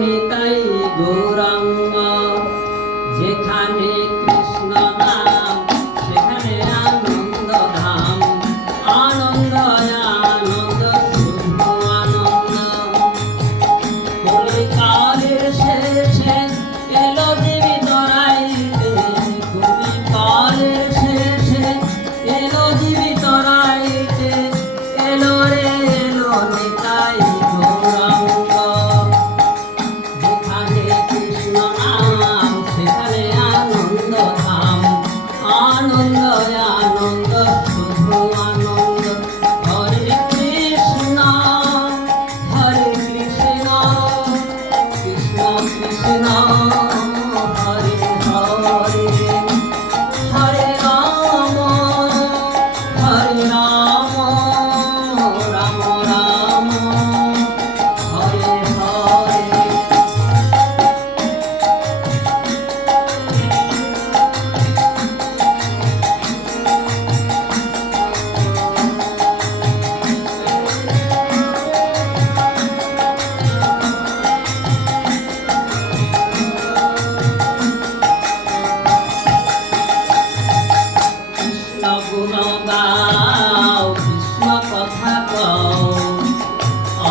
নিতাই গৌরাঙ্গ। যেখানে কৃষ্ণ নাম সেখানে আনন্দ ধাম, আনন্দ আনন্দ শুভ আনন্দ। কলিকালের শেষে এলো জীবিত রাইতে, কলিকালের শেষে এলো জীবিত রাইতে, এলো রে এলো নিতাই গৌরাঙ্গ। যেখানে কৃষ্ণ নাম সেখানে আনন্দ ধাম, আনন্দ আনন্দ শুভ আনন্দ। হরে কৃষ্ণ হরে কৃষ্ণ, কৃষ্ণ কৃষ্ণ হরে হরে, হরে রাম রাম রাম হরে হরে। কৃষ্ণ গুণ গাও, কৃষ্ণ কথা গাও,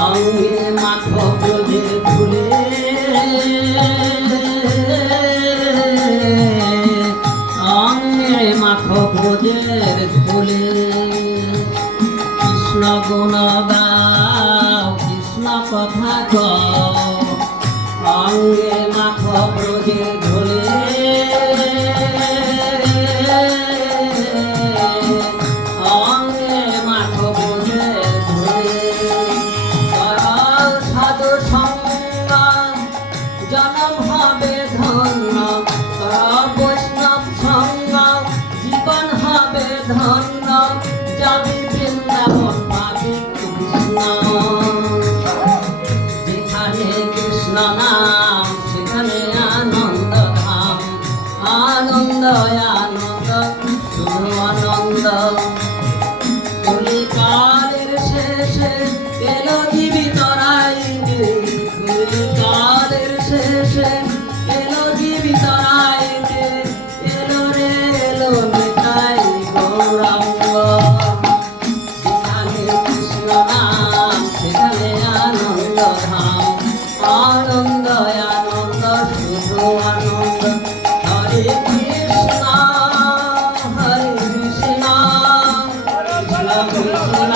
অঙ্গে মাখো ব্রজের ধুলে, অঙ্গে মাখো ব্রজের ধুলে। কৃষ্ণ গুণ গাও, কৃষ্ণ কথা গাও, অঙ্গে মাখো ব্রজের ধুলে, অঙ্গে মাখো ব্রজের ধুলে। করো সাধু সঙ্গ জনম হবে ধন্য, করো বৈষ্ণব সঙ্গ জীবন হবে ধন্য, যাবি বৃন্দাবন পাবি কৃষ্ণ। যেখানে কৃষ্ণ নাম সেখানে আনন্দ ধাম, আনন্দ আনন্দ শুভ আনন্দ। কলিকালের শেষে এলো জীবিত রাইতে, কলিকালের শেষে এলো জীবিত রাইতে, এলো রে এলো নিতাই গৌরাঙ্গ। যেখানে কৃষ্ণ নাম সেখানে আনন্দ ধাম, আনন্দ আনন্দ শুভ আনন্দ। হরে কৃষ্ণ হরে কৃষ্ণ, কৃষ্ণ কৃষ্ণ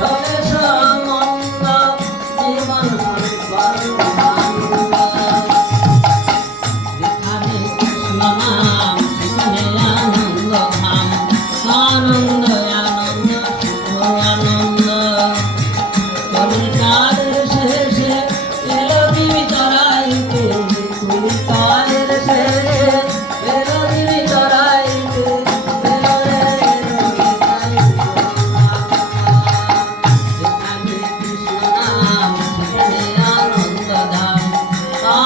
হরে